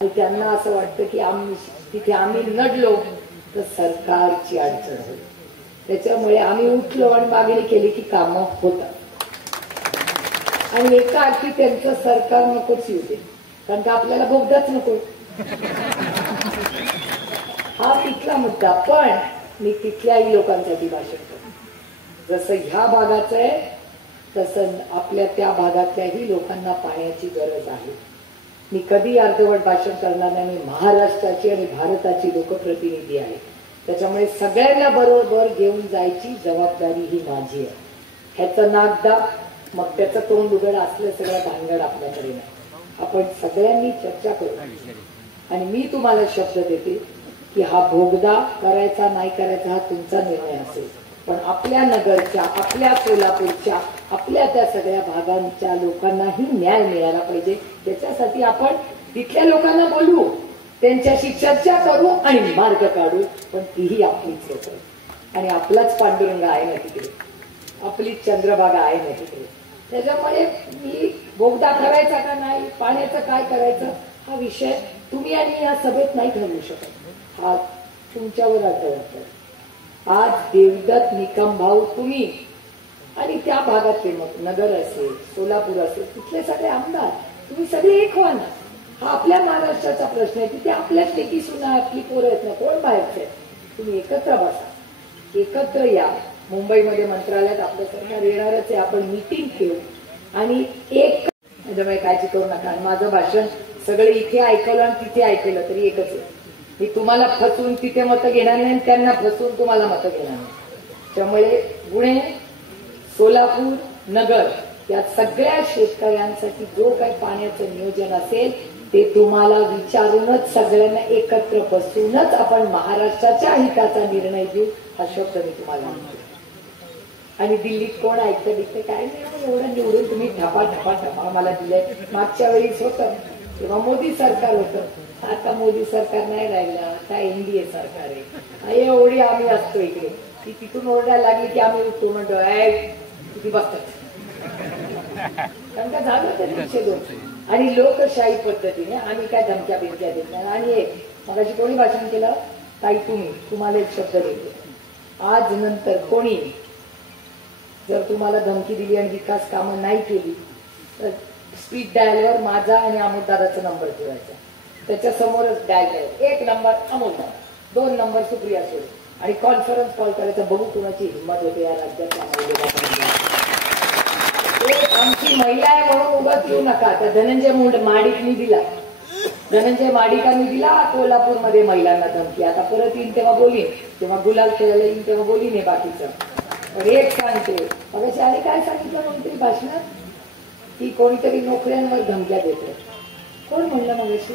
त्यांना असं वाटतं की तिथे आम्ही लढलो तर सरकारची अडचण होईल, त्याच्यामुळे आम्ही उठलो आणि मागणी केली की कामं होतात. आणि एका अर्थी त्यांचं सरकार नकोच येऊ दे, कारण का आपल्याला बोगदाच नको. हा तिथला मुद्दा. पण मी तिथल्याही लोकांसाठी भाषण करतो. जसं ह्या भागाचं आहे तसं आपल्या त्या भागातल्याही लोकांना पाण्याची गरज आहे. मी कधी अर्धवट भाषण करणार नाही. मी महाराष्ट्राची आणि भारताची लोकप्रतिनिधी आहे, त्याच्यामुळे सगळ्यांना बरोबर घेऊन जायची जबाबदारी ही माझी आहे. ह्याचं नाकदाब मग त्याचं तोंड उघड असलं सगळं भानगड आपल्याकडे नाही. आपण सगळ्यांनी चर्चा करू आणि मी तुम्हाला शब्द देते की हा बोगदा करायचा नाही करायचा हा तुमचा निर्णय असेल, पण आपल्या नगरच्या, आपल्या सोलापूरच्या, आपल्या त्या सगळ्या भागांच्या लोकांनाही न्याय मिळाला पाहिजे. त्याच्यासाठी आपण तिथल्या लोकांना बोलवू, त्यांच्याशी चर्चा करू आणि मार्ग काढू. पण तीही आपलीच लोक आणि आपलाच पांडुरंग आहे ना तिकडे, आपलीच चंद्रभागा आहे ना तिकडे. त्याच्यामुळे मी बोगदा करायचा का नाही, पाण्याचं काय करायचं हा विषय तुम्ही आणि या सभेत नाही ठरवू शकत. हा तुमच्यावर आढळत. आज देवदत्त निकम भाऊ तुम्ही आणि त्या भागातले मग नगर असेल, सोलापूर असेल, तिथले सगळे आमदार तुम्ही सगळे एक व्हा ना. हा आपल्या महाराष्ट्राचा प्रश्न आहे. तिथे आपल्याच लेकी सुना, आपली पोरं आहेत ना, कोण बाहेरचे आहेत. तुम्ही एकत्र बसा, एकत्र या. मुंबईमध्ये मंत्रालयात आपलं सरकार येणारच आहे. आपण मीटिंग घेऊ आणि एक त्याच्यामुळे काळजी करू नका. आणि माझं भाषण सगळे इथे ऐकलं आणि तिथे ऐकलं तरी एकच आहे. मी तुम्हाला फसवून तिथे मतं घेणार नाही, त्यांना फसवून तुम्हाला मतं घेणार नाही. त्यामुळे पुणे, सोलापूर, नगर या सगळ्या शेतकऱ्यांसाठी जो काही पाण्याचं नियोजन असेल ते तुम्हाला विचारूनच सगळ्यांना एकत्र बसूनच आपण महाराष्ट्राच्या हिताचा निर्णय घेऊ हा शब्द मी तुम्हाला म्हणतो. आणि दिल्लीत कोण ऐकतं दिसतं काय नाही, एवढं निवडून तुम्ही ठपा ठपा ठपा मला दिलंय. मागच्या वेळीच होतं तेव्हा मोदी सरकार होतं, आता मोदी सरकार नाही राहिलं, आता एनडीए सरकार आहे. एवढी आम्ही असतो इकडे की तिथून ओरडायला लागली की आम्ही उठतो म्हणतो किती बघतात, कारण का झालं तरी 102. आणि लोकशाही पद्धतीने आम्ही काय धमक्या बिमक्या देत नाही. आणि एक मगाशी कोणी भाषण केलं, ताई तुम्हाला एक शब्द देते, आज नंतर कोणी जर तुम्हाला धमकी दिली आणि विकास कामं नाही केली तर स्पीड डायलवर माझा आणि अमोलदादाचा नंबर ठेवायचा, त्याच्या समोरच डायल करायचं. 1 नंबर अमोलदादा, 2 नंबर सुप्रिया सुळे आणि कॉन्फरन्स कॉल करायचा. बघू कुणाची हिंमत होते या राज्यात. आमची महिला आहे म्हणून उगाच येऊ नका. त्या धनंजय माडिकांनी दिला कोल्हापूरमध्ये महिलांना धमकी. आता परत येईन तेव्हा बोलीन, तेव्हा गुलाल खेळायला येईन तेव्हा बोलीन हे बाकीचं. पण एक सांगते, मगाशी आणि काय सांगितलं मंत्री भाषणात की कोणीतरी नोकऱ्यांवर धमक्या देतं. कोण म्हणलं मगाशी?